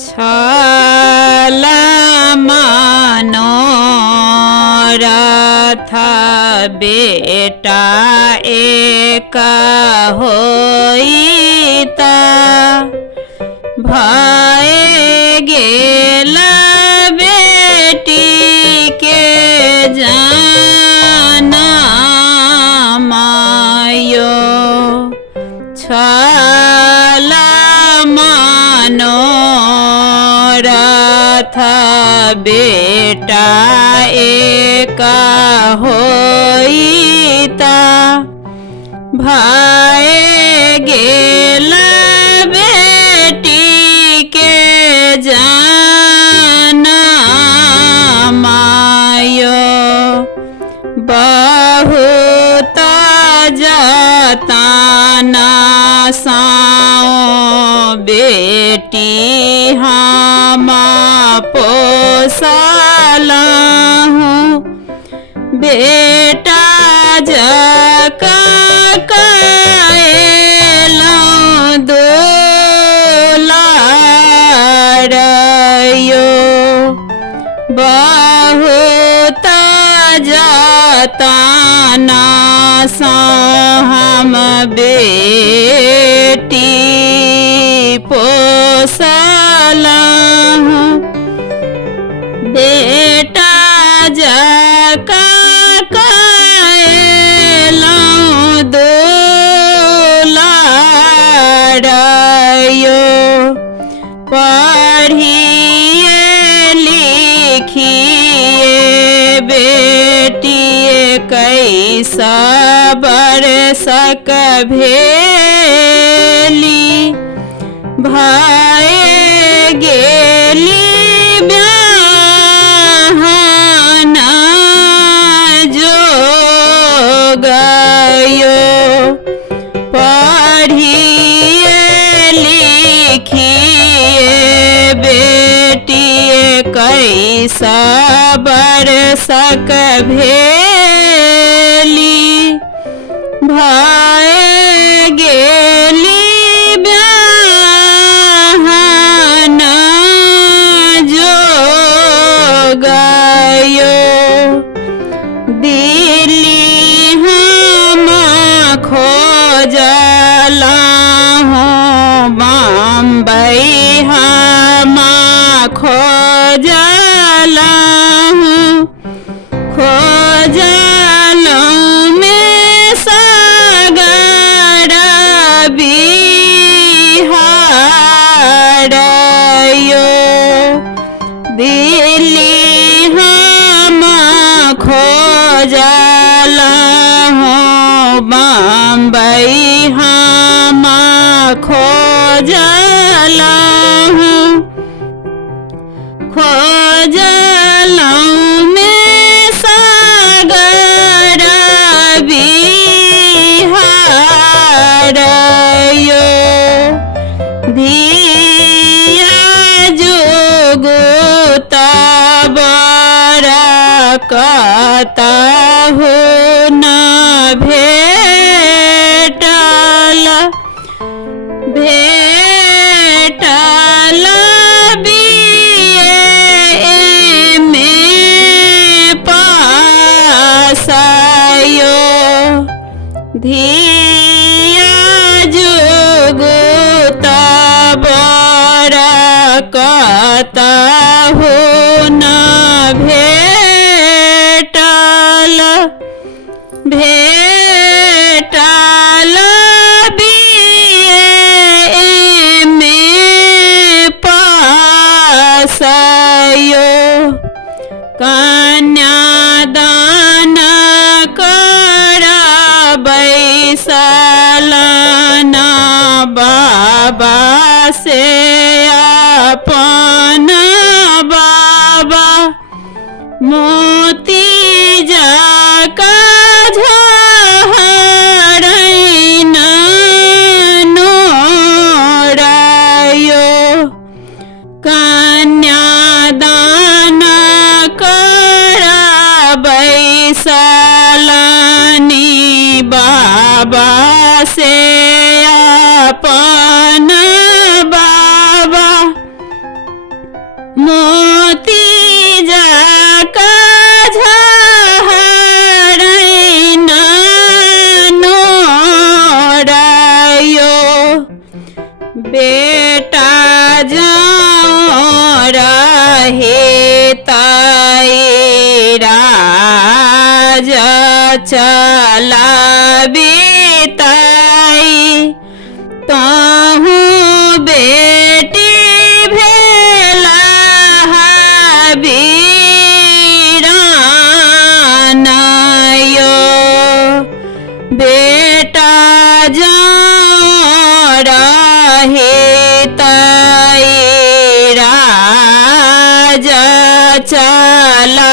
छाला मनोरथ बेटा एक होइता भय गेल बेटी के जनमायो छाला मनोरथ बेटा एक होइता भय गेल बेटी के जनमायो बहुत जतना साओ बेटी हम पोसलहूँ बेटा जका कएलहुँ दुलारयो बहुत जतना सा हम बेटी पोसलहूँ बेटा जका कएलहुँ दुलारयो पढ़िए लिखिए बेटी कैसा बरसक भेली भय गेली ब्याहना जोगयो पढ़िए लिखिए बेटी कैसा बरसक भेली भय गेली ब्याहना जोगयो दिल्ली हम खोजलहूँ बम्बई हम खोजलहूँ खोजलहूँ में सागर बिहारयो दिल्ली हम खोजलहूँ बम्बई हम खोजलहूँ खोजलहूँ में सागर बिहारयो धिया जुगुत बरकत हो न भेटल भेटल धिया जुगुत बरकत हो न भेटल भेटल बीए में पासयो कन्यादान बैसलना बाबा से अपन बाबा मोती जाका झहरैन नोरायो कन्यादान बैसलनी बाबा से अपन बाबा चला बीताई तहु बेटी भेला बीरानायो बेटा राजा चला